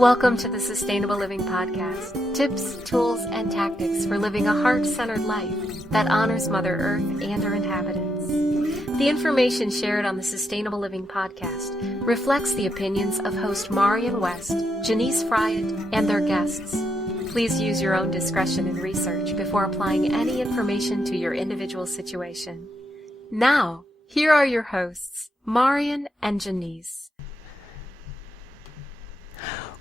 Welcome to the Sustainable Living Podcast. Tips, tools, and tactics for living a heart-centered life that honors Mother Earth and her inhabitants. The information shared on the Sustainable Living Podcast reflects the opinions of host Marian West, Jenise Friant, and their guests. Please use your own discretion in research before applying any information to your individual situation. Now, here are your hosts, Marian and Jenise.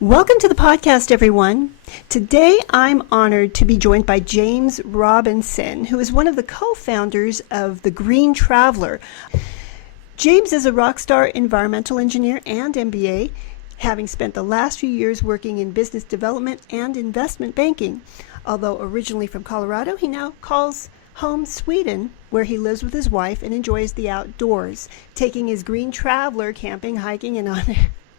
Welcome to the podcast, everyone. Today, I'm honored to be joined by James Robinson, who is one of the co-founders of The Green Traveler. James is a rock star environmental engineer and MBA, having spent the last few years working in business development and investment banking. Although originally from Colorado, he now calls home Sweden, where he lives with his wife and enjoys the outdoors, taking his Green Traveler camping, hiking, and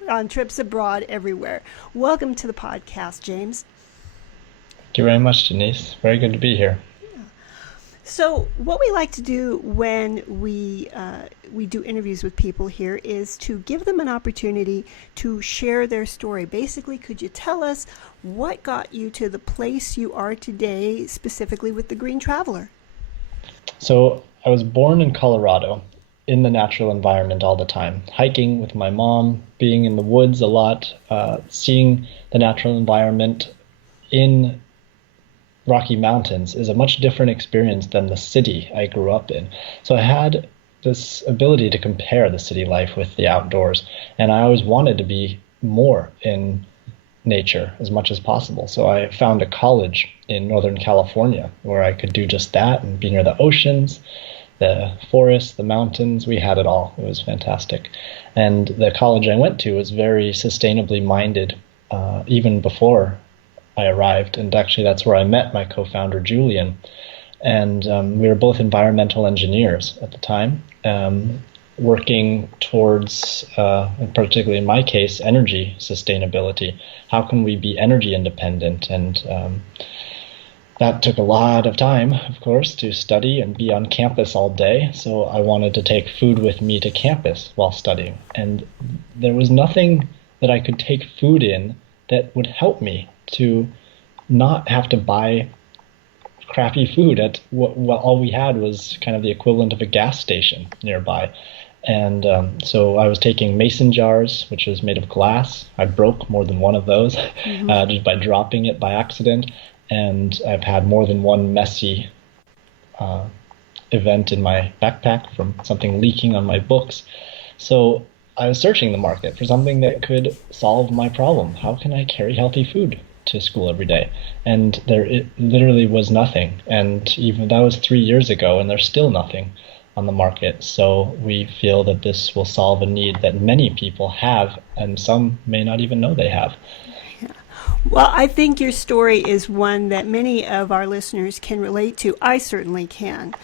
on trips abroad everywhere. Welcome to the podcast, James. Thank you very much, Jenise. Very good to be here. So what we like to do when we do interviews with people here is to give them an opportunity to share their story. Basically, could you tell us what got you to the place you are today, specifically with the Green Traveler? So I was born in Colorado, in the natural environment all the time, hiking with my mom, being in the woods a lot, seeing the natural environment in Rocky Mountains is a much different experience than the city I grew up in. So I had this ability to compare the city life with the outdoors, and I always wanted to be more in nature as much as possible. So I found a college in Northern California where I could do just that and be near the oceans, the forests, the mountains. We had it all. It was fantastic. And the college I went to was very sustainably minded, even before I arrived. And actually, that's where I met my co-founder, Julian. And we were both environmental engineers at the time, working towards, particularly in my case, energy sustainability. How can we be energy independent? And that took a lot of time, of course, to study and be on campus all day. So I wanted to take food with me to campus while studying. And there was nothing that I could take food in that would help me to not have to buy crappy food at what all we had was kind of the equivalent of a gas station nearby. And so I was taking mason jars, which was made of glass. I broke more than one of those just by dropping it by accident. And I've had more than one messy event in my backpack from something leaking on my books. So I was searching the market for something that could solve my problem. How can I carry healthy food to school every day? And it literally was nothing. And even that was 3 years ago, and there's still nothing on the market. So we feel that this will solve a need that many people have, and some may not even know they have. Well, I think your story is one that many of our listeners can relate to. I certainly can.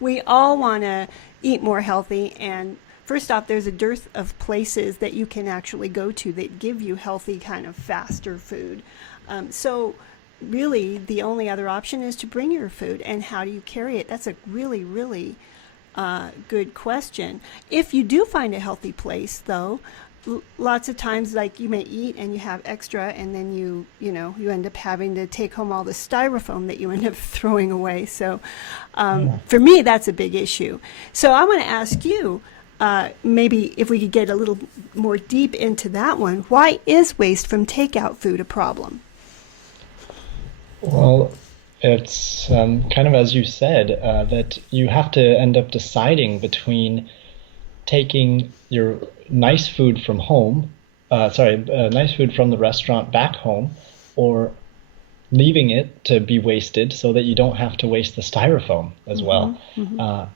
We all want to eat more healthy, and first off, there's a dearth of places that you can actually go to that give you healthy, kind of faster food. So really, the only other option is to bring your food, and how do you carry it? That's a really, really good question. If you do find a healthy place, though, lots of times, like, you may eat and you have extra, and then you end up having to take home all the styrofoam that you end up throwing away. So for me, that's a big issue. So I want to ask you, maybe if we could get a little more deep into that one, why is waste from takeout food a problem? Well, it's kind of as you said, that you have to end up deciding between taking your nice food from home, nice food from the restaurant back home, or leaving it to be wasted so that you don't have to waste the styrofoam as well.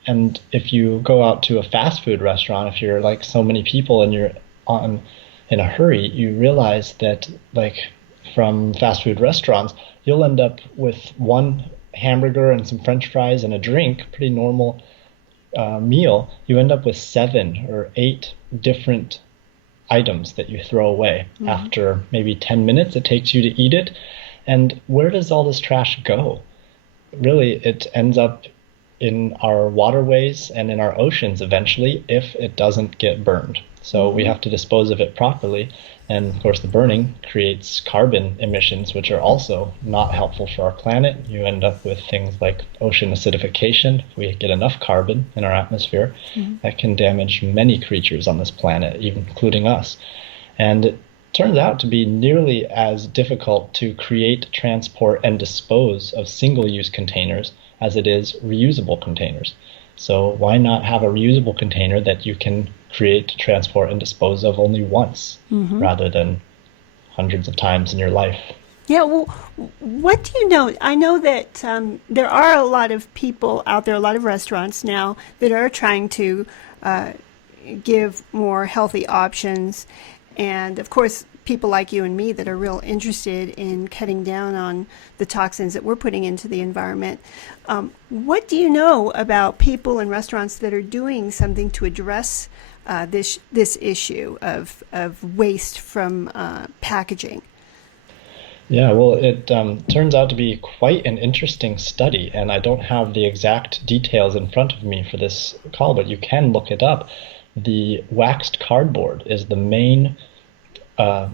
And if you go out to a fast food restaurant, if you're like so many people and you're in a hurry, you realize that, like, from fast food restaurants, you'll end up with one hamburger and some French fries and a drink, pretty normal meal. You end up with 7 or 8 different items that you throw away after maybe 10 minutes it takes you to eat it. And where does all this trash go? Really, it ends up in our waterways and in our oceans eventually if it doesn't get burned. So we have to dispose of it properly. And of course, the burning creates carbon emissions, which are also not helpful for our planet. You end up with things like ocean acidification. If we get enough carbon in our atmosphere, that can damage many creatures on this planet, even including us. And it turns out to be nearly as difficult to create, transport, and dispose of single-use containers as it is reusable containers. So why not have a reusable container that you can create, transport, and dispose of only once rather than hundreds of times in your life? Yeah, well, what do you know? I know that there are a lot of people out there, a lot of restaurants now that are trying to give more healthy options. And of course, people like you and me that are real interested in cutting down on the toxins that we're putting into the environment. What do you know about people and restaurants that are doing something to address this issue of waste from packaging? Yeah, well, it turns out to be quite an interesting study, and I don't have the exact details in front of me for this call, but you can look it up. The waxed cardboard is the main, the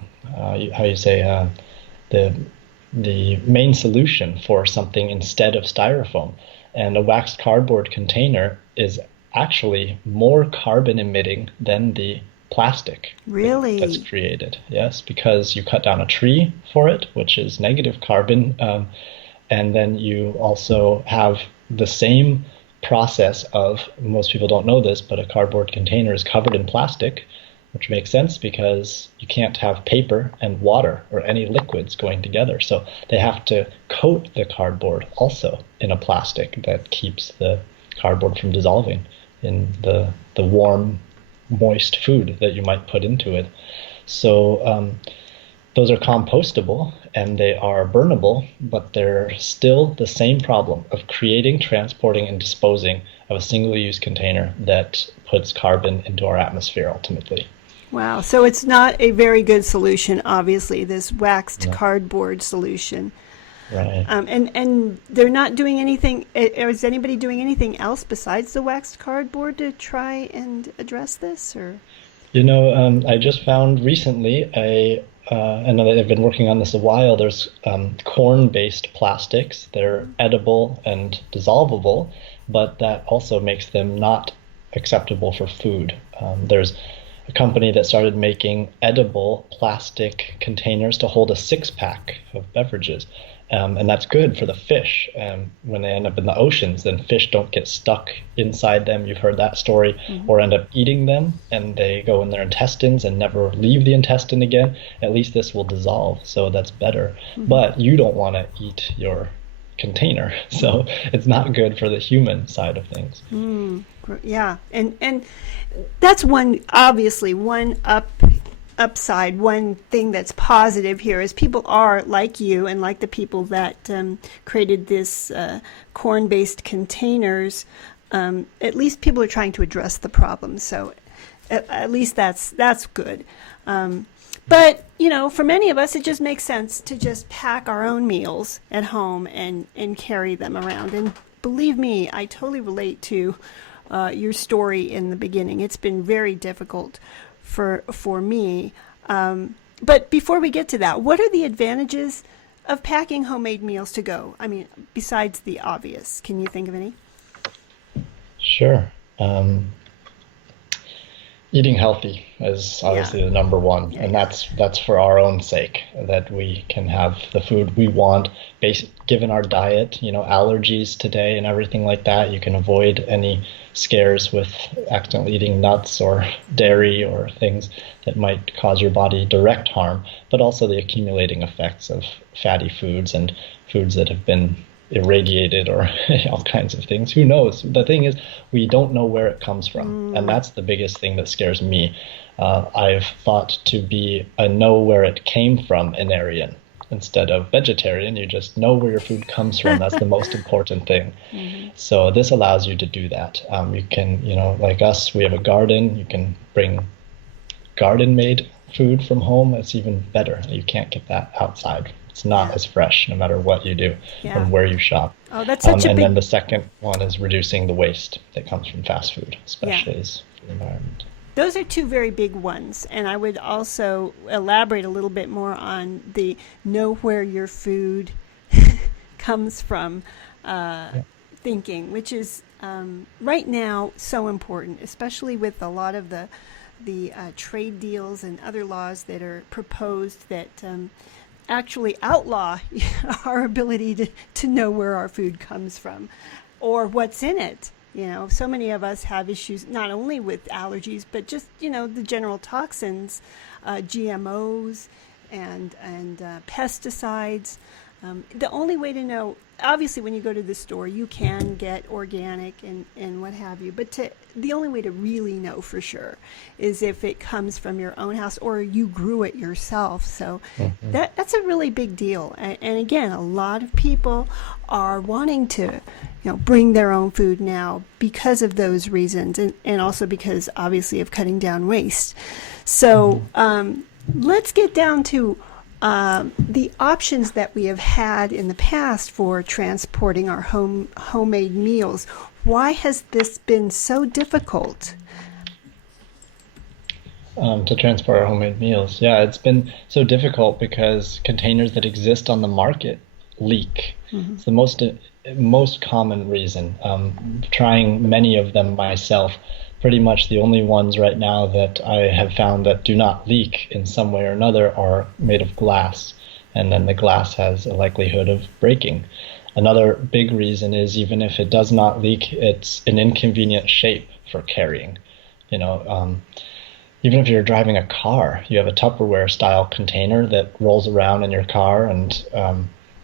main solution for something instead of styrofoam. And a waxed cardboard container is actually more carbon emitting than the plastic Really? that's created. Yes, because you cut down a tree for it, which is negative carbon, and then you also have the same process of, most people don't know this, but a cardboard container is covered in plastic, which makes sense because you can't have paper and water or any liquids going together. So they have to coat the cardboard also in a plastic that keeps the cardboard from dissolving in the warm, moist food that you might put into it. So those are compostable and they are burnable, but they're still the same problem of creating, transporting, and disposing of a single-use container that puts carbon into our atmosphere ultimately. Wow. So it's not a very good solution, obviously, this waxed cardboard solution. Right. And they're not doing anything. Is anybody doing anything else besides the waxed cardboard to try and address this? Or I just found recently I know that they've been working on this a while. There's corn-based plastics. They're edible and dissolvable, but that also makes them not acceptable for food. There's a company that started making edible plastic containers to hold a six-pack of beverages. And that's good for the fish. When they end up in the oceans, then fish don't get stuck inside them. You've heard that story, or end up eating them, and they go in their intestines and never leave the intestine again. At least this will dissolve, so that's better. But you don't want to eat your container, so it's not good for the human side of things. Yeah, and that's one upside, one thing that's positive here is people are like you and like the people that created this corn-based containers. At least people are trying to address the problem, so at least that's good. But for many of us, it just makes sense to just pack our own meals at home and carry them around. And believe me, I totally relate to your story in the beginning. It's been very difficult for me. But before we get to that, what are the advantages of packing homemade meals to go? I mean, besides the obvious, can you think of any? Sure. Eating healthy is obviously the number one, and that's for our own sake, that we can have the food we want, given our diet, allergies today and everything like that. You can avoid any scares with accidentally eating nuts or dairy or things that might cause your body direct harm, but also the accumulating effects of fatty foods and foods that have been irradiated or all kinds of things. Who knows? The thing is, we don't know where it comes from, and that's the biggest thing that scares me. I've thought to be a know where it came from Anarian instead of vegetarian. You just know where your food comes from. That's the most important thing. So this allows you to do that. You can, like us, we have a garden. You can bring garden-made food from home. It's even better. You can't get that outside. It's not as fresh no matter what you do and where you shop. Oh, that's such a big... And then the second one is reducing the waste that comes from fast food, especially as the environment. those are two very big ones. And I would also elaborate a little bit more on the know where your food comes from thinking, which is right now so important, especially with a lot of the trade deals and other laws that are proposed that actually outlaw our ability to know where our food comes from or what's in it. So many of us have issues not only with allergies, but just, the general toxins, GMOs and pesticides. The only way to know, obviously when you go to the store, you can get organic and what have you, but the only way to really know for sure is if it comes from your own house or you grew it yourself. So that's a really big deal. And again, a lot of people are wanting to bring their own food now because of those reasons, and also because obviously of cutting down waste. So let's get down to the options that we have had in the past for transporting our homemade meals. Why has this been so difficult? To transport our homemade meals. Yeah, it's been so difficult because containers that exist on the market leak. It's the most common reason. Trying many of them myself, pretty much the only ones right now that I have found that do not leak in some way or another are made of glass, and then the glass has a likelihood of breaking. Another big reason is even if it does not leak, it's an inconvenient shape for carrying. Even if you're driving a car, you have a Tupperware style container that rolls around in your car, and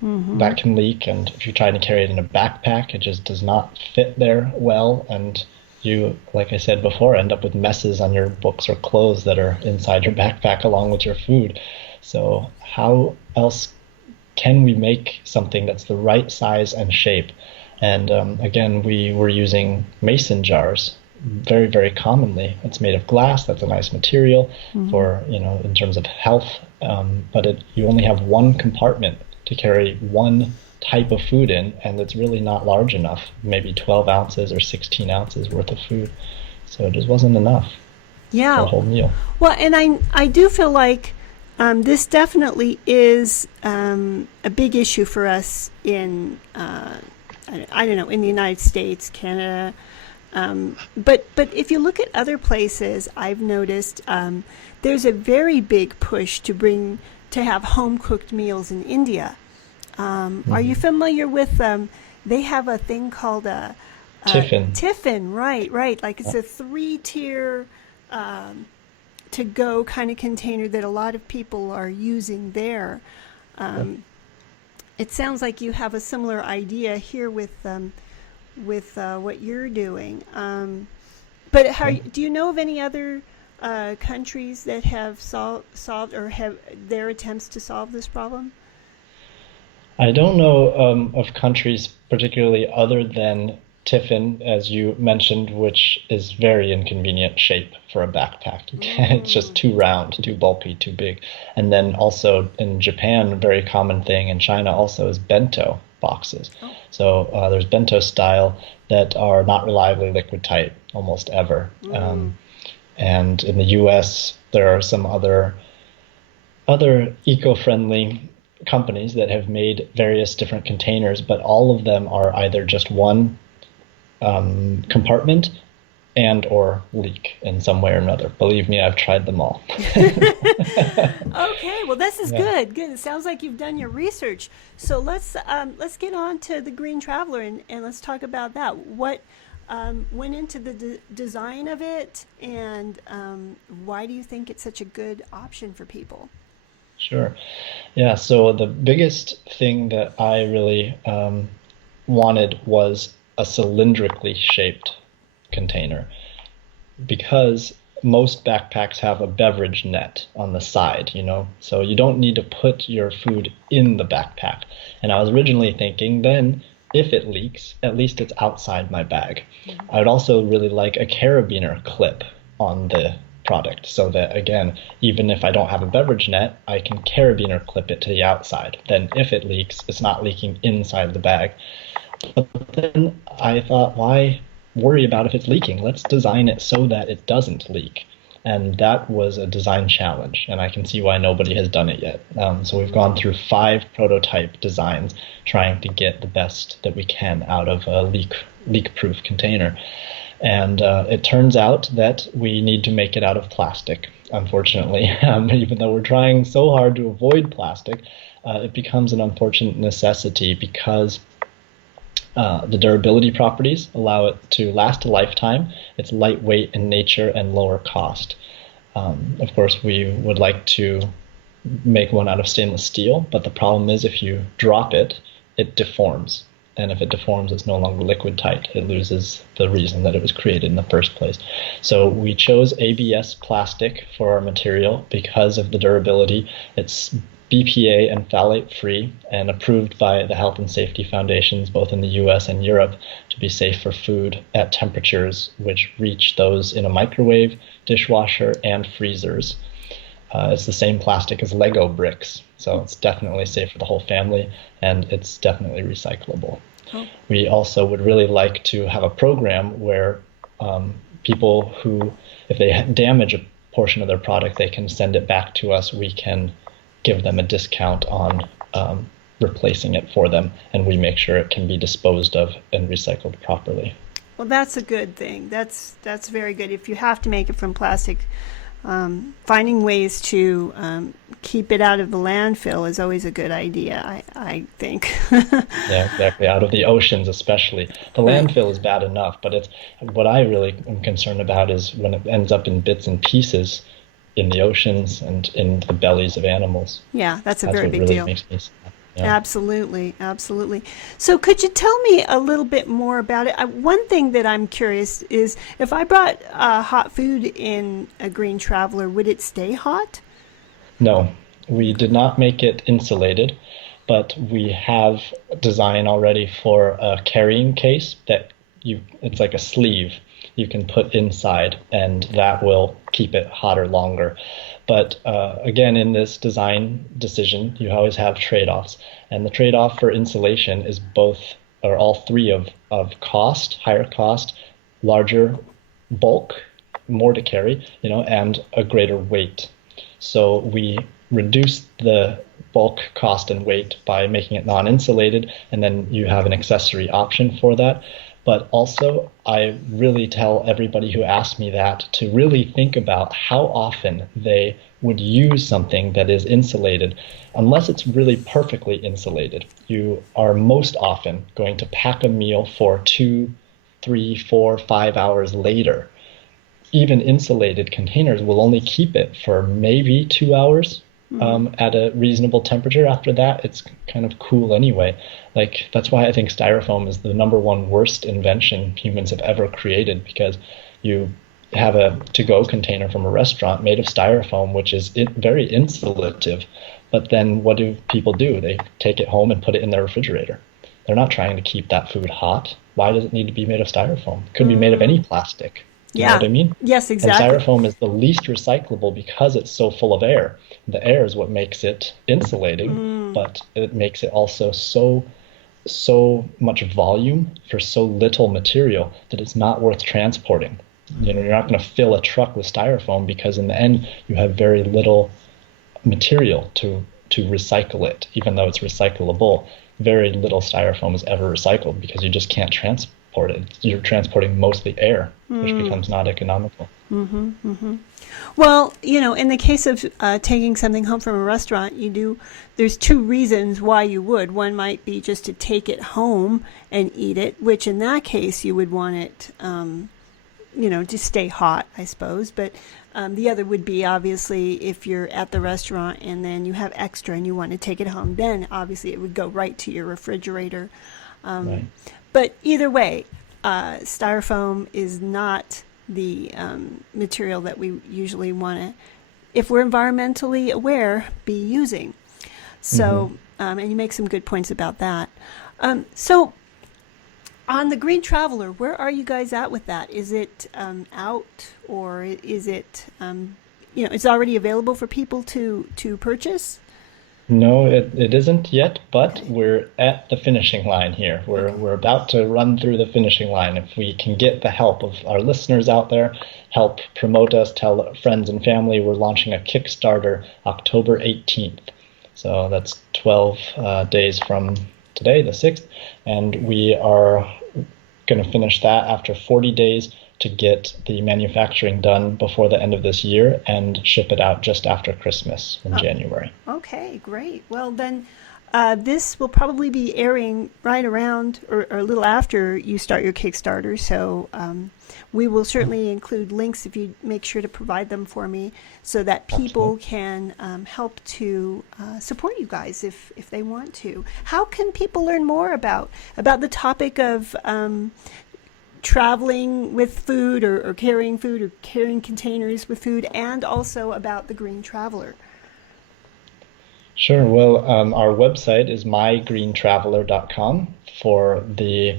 that can leak. And if you're trying to carry it in a backpack, it just does not fit there well, and you, like I said before, end up with messes on your books or clothes that are inside your backpack along with your food. So how else can we make something that's the right size and shape? And again, we were using mason jars very, very commonly. It's made of glass. That's a nice material for, in terms of health. But you only have one compartment to carry one type of food in, and it's really not large enough, maybe 12 ounces or 16 ounces worth of food. So it just wasn't enough for a whole meal. Well, and I do feel like this definitely is a big issue for us in, I don't know, in the United States, Canada. But if you look at other places, I've noticed there's a very big push to have home-cooked meals in India. Are you familiar with they have a thing called a tiffin. Tiffin, right. Like it's a 3-tier to-go kind of container that a lot of people are using there. It sounds like you have a similar idea here with what you're doing. But do you know of any other countries that have solved or have their attempts to solve this problem? I don't know of countries particularly other than tiffin, as you mentioned, which is very inconvenient shape for a backpack. It's just too round, too bulky, too big. And then also in Japan, a very common thing, in China also, is bento boxes. So there's bento style that are not reliably liquid tight almost ever. And in the US, there are some other eco-friendly companies that have made various different containers, but all of them are either just one compartment and or leak in some way or another. Believe me, I've tried them all. Okay, well this is good. It sounds like you've done your research. So let's get on to the Green Traveler and let's talk about that. What went into the design of it, and why do you think it's such a good option for people? Sure. Yeah, so the biggest thing that I really wanted was a cylindrically shaped container, because most backpacks have a beverage net on the side, so you don't need to put your food in the backpack. And I was originally thinking then, if it leaks, at least it's outside my bag. I would also really like a carabiner clip on the product, so that again, even if I don't have a beverage net, I can carabiner clip it to the outside. Then if it leaks, it's not leaking inside the bag. But then I thought, why worry about if it's leaking? Let's design it so that it doesn't leak. And that was a design challenge, and I can see why nobody has done it yet. So we've gone through 5 prototype designs trying to get the best that we can out of a leak-proof container. And it turns out that we need to make it out of plastic, unfortunately. Even though we're trying so hard to avoid plastic, it becomes an unfortunate necessity because the durability properties allow it to last a lifetime. It's lightweight in nature and lower cost. Of course, we would like to make one out of stainless steel, but the problem is if you drop it, it deforms. And if it deforms, it's no longer liquid tight. It loses the reason that it was created in the first place. So we chose ABS plastic for our material because of the durability. It's BPA and phthalate free and approved by the health and safety foundations both in the US and Europe to be safe for food at temperatures which reach those in a microwave, dishwasher, and freezers. It's the same plastic as Lego bricks, so it's definitely safe for the whole family, and it's definitely recyclable. Oh. We also would really like to have a program where people who, if they damage a portion of their product, they can send it back to us. We can give them a discount on replacing it for them, and we make sure it can be disposed of and recycled properly. Well, that's a good thing. That's very good. If you have to make it from plastic, finding ways to keep it out of the landfill is always a good idea, I think. Yeah, exactly. Out of the oceans especially. The landfill is bad enough, but it's what I really am concerned about is when it ends up in bits and pieces in the oceans and in the bellies of animals. Yeah, that's a very big really deal. Makes me sad. Yeah. Absolutely, absolutely. So could you tell me a little bit more about it? One thing that I'm curious is if I brought hot food in a Green Traveler, would it stay hot? No, we did not make it insulated, but we have design already for a carrying case that it's like a sleeve you can put inside, and that will keep it hotter longer. But again, in this design decision, you always have trade-offs. And the trade-off for insulation is all three of cost, higher cost, larger bulk, more to carry, and a greater weight. So we reduce the bulk, cost, and weight by making it non-insulated, and then you have an accessory option for that. But also, I really tell everybody who asks me that to really think about how often they would use something that is insulated. Unless it's really perfectly insulated, you are most often going to pack a meal for 2, 3, 4, 5 hours later. Even insulated containers will only keep it for maybe 2 hours. At a reasonable temperature. After that, it's kind of cool anyway. That's why I think styrofoam is the number one worst invention humans have ever created, because you have a to-go container from a restaurant made of styrofoam, which is very insulative. But then what do people do? They take it home and put it in their refrigerator. They're not trying to keep that food hot. Why does it need to be made of styrofoam? It could be made of any plastic. You know what I mean? Yes, exactly. And styrofoam is the least recyclable because it's so full of air. The air is what makes it insulating, but it makes it also so much volume for so little material that it's not worth transporting. You're not going to fill a truck with styrofoam because in the end you have very little material to recycle it, even though it's recyclable. Very little styrofoam is ever recycled because you just can't transport it. You're transporting mostly air, which becomes not economical. Mm-hmm, mm-hmm. Well, in the case of taking something home from a restaurant, there's 2 reasons why you would. One might be just to take it home and eat it, which in that case you would want it, to stay hot, I suppose. But the other would be obviously if you're at the restaurant and then you have extra and you want to take it home, then obviously it would go right to your refrigerator. Right. But either way, styrofoam is not the material that we usually want to, if we're environmentally aware, be using. So, and you make some good points about that. So, on the Green Traveler, where are you guys at with that? Is it out, or is it, it's already available for people to purchase? No, it isn't yet, but we're at the finishing line here. We're about to run through the finishing line. If we can get the help of our listeners out there, help promote us, tell friends and family, we're launching a Kickstarter October 18th. So that's 12 days from today, the 6th, and we are going to finish that after 40 days to get the manufacturing done before the end of this year and ship it out just after Christmas in January. Okay, great. Well, then this will probably be airing right around or a little after you start your Kickstarter. So we will certainly include links if you make sure to provide them for me so that people can help to support you guys if they want to. How can people learn more about the topic of traveling with food or carrying containers with food, and also about the Green Traveler? Sure. Well, our website is mygreentraveler.com for the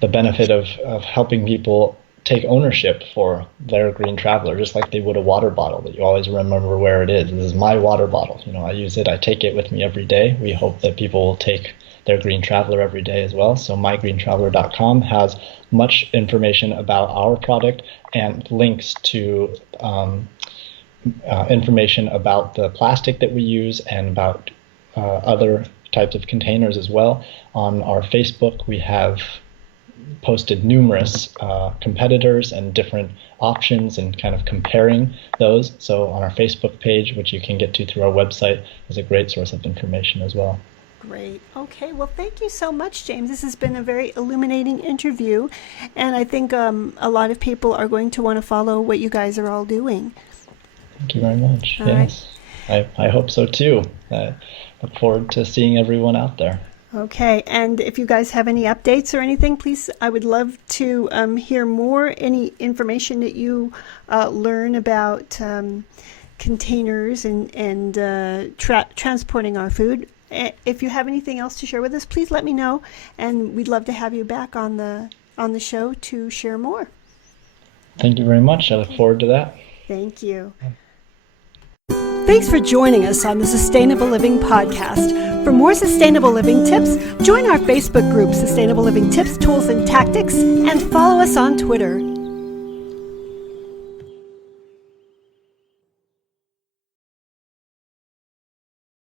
benefit of helping people take ownership for their Green Traveler, just like they would a water bottle, that you always remember where it is. This is my water bottle. I use it. I take it with me every day. We hope that people will take their Green Traveler every day as well. So mygreentraveler.com has much information about our product and links to information about the plastic that we use and about other types of containers as well. On our Facebook, we have posted numerous competitors and different options and kind of comparing those. So on our Facebook page, which you can get to through our website, is a great source of information as well. Great. Okay. Well, thank you so much, James. This has been a very illuminating interview, and I think a lot of people are going to want to follow what you guys are all doing. Thank you very much. All yes, right. I hope so too. I look forward to seeing everyone out there. Okay. And if you guys have any updates or anything, please, I would love to hear more, any information that you learn about containers and transporting our food. If you have anything else to share with us, please let me know, and we'd love to have you back on the show to share more. Thank you very much. I look forward to that. Thank you. Thanks for joining us on the Sustainable Living Podcast. For more sustainable living tips, join our Facebook group, Sustainable Living Tips, Tools, and Tactics, and follow us on Twitter